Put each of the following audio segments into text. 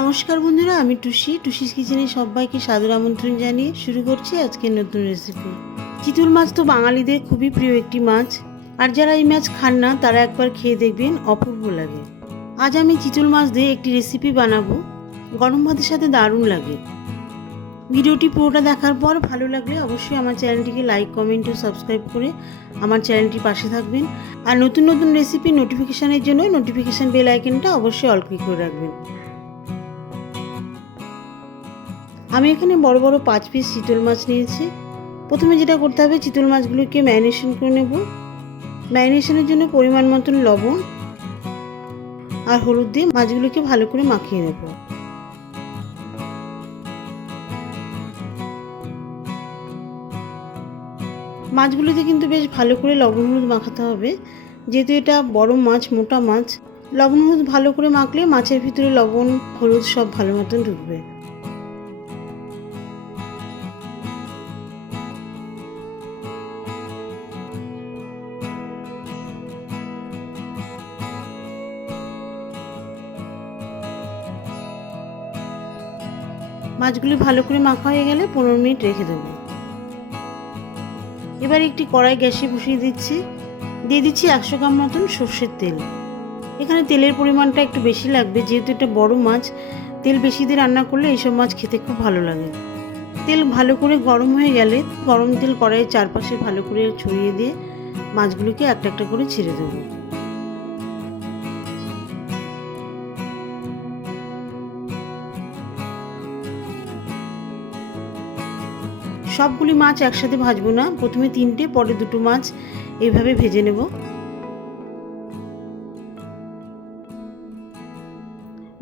নমস্কার বন্ধুরা, আমি টুসিস কিচেনে সবাইকে সাদর আমন্ত্রণ জানিয়ে শুরু করছি আজকের নতুন রেসিপি। চিতল মাছ তো বাঙালিদের খুবই প্রিয় একটি মাছ, আর যারা এই মাছ খান না তারা একবার খেয়ে দেখবেন, অপূর্ব লাগে। আজ আমি চিতল মাছ দিয়ে একটি রেসিপি বানাবো, গরম ভাতের সাথে দারুণ লাগে। ভিডিওটি পুরোটা দেখার পর ভালো লাগলে অবশ্যই আমার চ্যানেলটিকে লাইক, কমেন্ট ও সাবস্ক্রাইব করে আমার চ্যানেলটির পাশে থাকবেন। আর নতুন নতুন রেসিপি নোটিফিকেশানের জন্য নোটিফিকেশান বেল আইকনটা অবশ্যই অল ক্লিক করে রাখবেন। আমি এখানে বড় বড় 5 পিস চিতল মাছ নিয়েছি। প্রথমে যেটা করতে হবে, চিতল মাছগুলোকে ম্যারিনেশন করে নেব। ম্যারিনেশনের জন্য পরিমাণ মতন লবণ আর হলুদ দিয়ে মাছগুলোকে ভালো করে মাখিয়ে নেব। মাছগুলোতে কিন্তু বেশ ভালো করে লবণ হলুদ মাখাতে হবে, যেহেতু এটা বড় মাছ, মোটা মাছ। লবণ হলুদ ভালো করে মাখলে মাছের ভিতরে লবণ হলুদ সব ভালো মতন ঢুকবে। মাছগুলি ভালো করে মাখা হয়ে গেলে 15 মিনিট রেখে দেবো। এবার একটি কড়াই গ্যাসে বসিয়ে দিয়ে দিচ্ছি 100 গ্রাম মতন সর্ষের তেল। এখানে তেলের পরিমাণটা একটু বেশি লাগবে, যেহেতু এটা বড় মাছ। তেল বেশি দিয়ে রান্না করলে এইসব মাছ খেতে খুব ভালো লাগে। তেল ভালো করে গরম হয়ে গেলে গরম তেল কড়াইয়ের চারপাশে ভালো করে ছড়িয়ে দিয়ে মাছগুলোকে একটা একটা করে ছেড়ে দেবো। সবগুলি মাছ একসাথে ভাজবো না, প্রথমে 3টে পরে 2টো মাছ এইভাবে ভেজে নেব।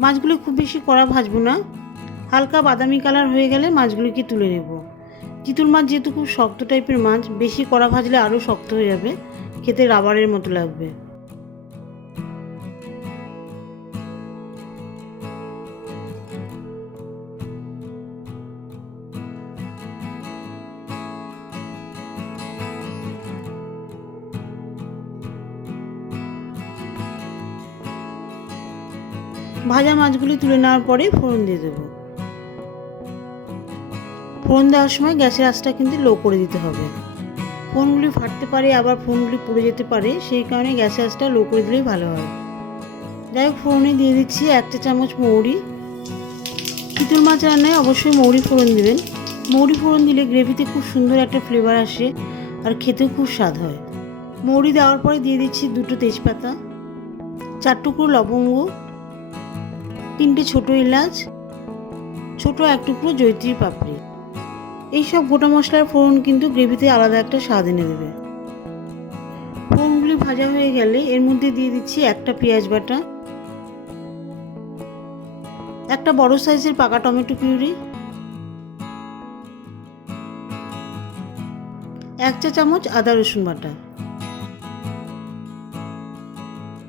মাছগুলো খুব বেশি কড়া ভাজবো না, হালকা বাদামি কালার হয়ে গেলে মাছগুলোকে তুলে নেব। চিতল মাছ যেহেতু খুব শক্ত টাইপের মাছ, বেশি কড়া ভাজলে আরও শক্ত হয়ে যাবে, খেতে রাবারের মতো লাগবে। ভাজা মাছগুলি তুলে নেওয়ার পরে ফোড়ন দিয়ে দেবো। ফোড়ন দেওয়ার সময় গ্যাসের আঁচটা কিন্তু লো করে দিতে হবে। ফোড়নগুলি ফাটতে পারে, আবার ফোড়নগুলি পুড়ে যেতে পারে, সেই কারণে গ্যাসের আঁচটা লো করে দিলেই ভালো হয়। যাই হোক, ফোড়নে দিয়ে দিচ্ছি 1 চা চামচ মৌরি। চিতল মাছ রান্নায় অবশ্যই মৌরি ফোড়ন দেবেন। মৌরি ফোড়ন দিলে গ্রেভিতে খুব সুন্দর একটা ফ্লেভার আসে, আর খেতেও খুব স্বাদ হয়। মৌরি দেওয়ার পরে দিয়ে দিচ্ছি 2টো তেজপাতা, 4 টুকরো লবঙ্গ, 3টে ছোটো এলাচ, ছোটো 1 টুকরো জয়িত্রীর পাপড়ি। এইসব গোটা মশলার ফোড়ন কিন্তু গ্রেভিতে আলাদা একটা স্বাদ এনে দেবে। ফোড়নগুলি ভাজা হয়ে গেলে এর মধ্যে দিয়ে দিচ্ছি 1টা পেঁয়াজ বাটা, 1টা বড় সাইজের পাকা টমেটো পিউরি, 1 চা চামচ আদা রসুন বাটা।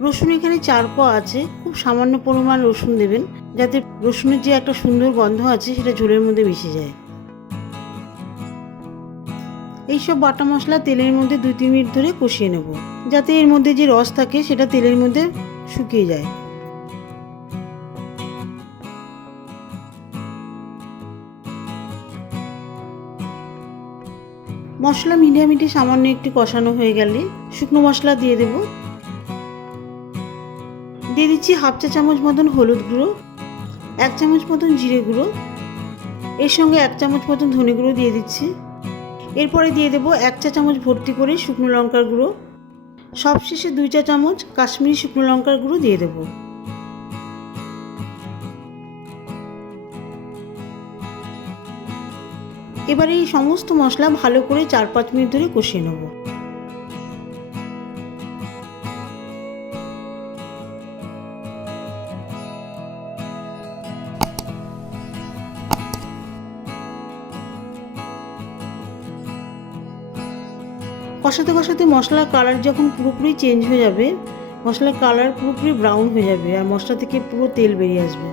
রসুন এখানে 4 কোয়া আছে, খুব সামান্য পরিমাণ রসুন দেবেন, যাতে রসুনের যে একটা সুন্দর গন্ধ আছে সেটা ঝোলের মধ্যে মিশে যায়। এইসব বাটা মশলা তেলের মধ্যে 2-3 মিনিট ধরে কষিয়ে নেব, যাতে এর মধ্যে যে রস থাকে সেটা তেলের মধ্যে শুকিয়ে যায়। মশলা মিডিয়ামিটি সামান্য একটু কষানো হয়ে গেলে শুকনো মশলা দিয়ে দেব। দিয়ে দিচ্ছি 1/2 চা চামচ মতন হলুদ গুঁড়ো, 1 চামচ মতন জিরে গুঁড়ো, এর সঙ্গে 1 চামচ মতন ধনে গুঁড়ো দিয়ে দিচ্ছি। এরপরে দিয়ে দেবো 1 চা চামচ ভর্তি করে শুকনো লঙ্কার গুঁড়ো। সবশেষে 2 চা চামচ কাশ্মীরি শুকনো লঙ্কার গুঁড়ো দিয়ে দেবো। এবারে এই সমস্ত মশলা ভালো করে 4-5 মিনিট ধরে কষিয়ে নেব। কষাতে কষাতে মশলার কালার যখন পুরোপুরি চেঞ্জ হয়ে যাবে, মশলার কালার পুরোপুরি ব্রাউন হয়ে যাবে আর মশলা থেকে পুরো তেল বেরিয়ে আসবে,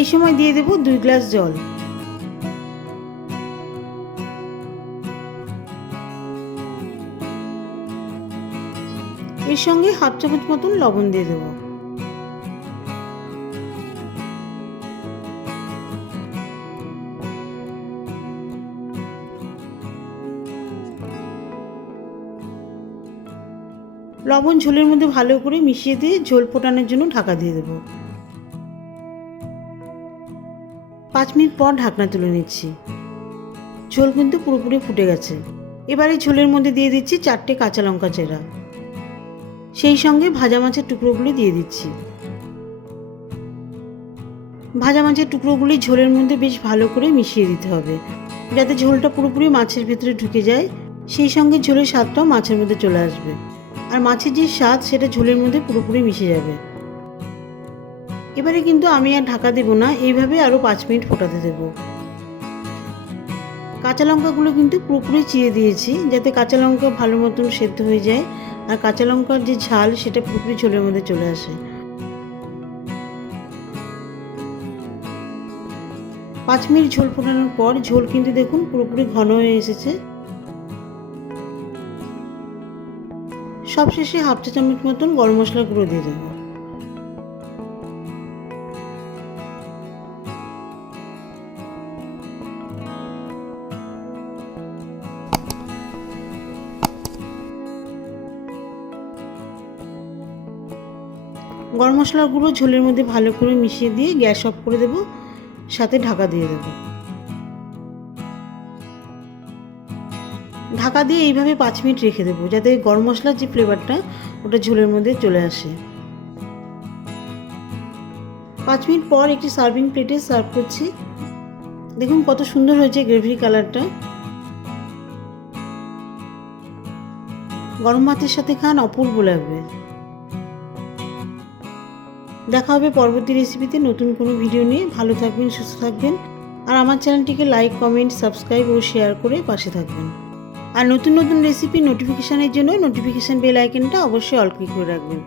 এই সময় দিয়ে দেব 2 গ্লাস জল। এর সঙ্গে 1/2 চামচ মতন লবণ দিয়ে দেবো। লবণ ঝোলের মধ্যে ভালো করে মিশিয়ে দিয়ে ঝোল ফোটানোর জন্য ঢাকা দিয়ে দেবো। 5 মিনিট পর ঢাকনা তুলে নিচ্ছি। ঝোল কিন্তু পুরোপুরি ফুটে গেছে। এবারে ঝোলের মধ্যে দিয়ে দিচ্ছি 4টে কাঁচা লঙ্কা চেরা, সেই সঙ্গে ভাজা মাছের টুকরোগুলি দিয়ে দিচ্ছি। ভাজা মাছের টুকরোগুলি ঝোলের মধ্যে বেশ ভালো করে মিশিয়ে দিতে হবে, যাতে ঝোলটা পুরোপুরি মাছের ভিতরে ঢুকে যায়, সেই সঙ্গে ঝোলের স্বাদটাও মাছের মধ্যে চলে আসবে, আর মাছের যে স্বাদ সেটা ঝোলের মধ্যে পুরোপুরি মিশে যাবে। এবারে কিন্তু আমি আর ঢাকা দেব না, এইভাবে আরও 5 মিনিট ফোটাতে দেব। কাঁচা লঙ্কাগুলো কিন্তু পুরোপুরি চিড়ে দিয়েছি, যাতে কাঁচা লঙ্কা ভালো মতন সেদ্ধ হয়ে যায় আর কাঁচা লঙ্কার যে ঝাল সেটা পুরোপুরি ঝোলের মধ্যে চলে আসে। 5 মিনিট ঝোল ফোটানোর পর ঝোল কিন্তু দেখুন পুরোপুরি ঘন হয়ে এসেছে। সবশেষে হাফ চা চামচ মতন গরম মশলা গুঁড়ো দিয়ে দেবো। গরম মশলার গুঁড়ো ঝোলের মধ্যে ভালো করে মিশিয়ে দিয়ে গ্যাস অফ করে দেবো, সাথে ঢাকা দিয়ে দেবো। ঢাকা দিয়ে এইভাবে 5 মিনিট রেখে দেবো, যাতে গরম মশলার যে ফ্লেভারটা ওটা ঝোলের মধ্যে চলে আসে। 5 মিনিট পর একটি সার্ভিং প্লেটে সার্ভ করছি। দেখুন কত সুন্দর হয়েছে গ্রেভির কালারটা। গরম ভাতের সাথে খান, অপূর্ব লাগবে। দেখা হবে পরবর্তী রেসিপিতে নতুন কোনো ভিডিও নিয়ে। ভালো থাকবেন, সুস্থ থাকবেন, আর আমার চ্যানেলটিকে লাইক, কমেন্ট, সাবস্ক্রাইব ও শেয়ার করে পাশে থাকবেন। আর নতুন নতুন রেসিপি নোটিফিকেশানের জন্য নোটিফিকেশান বেল আইকনটা অবশ্যই অল ক্লিক করে রাখবেন।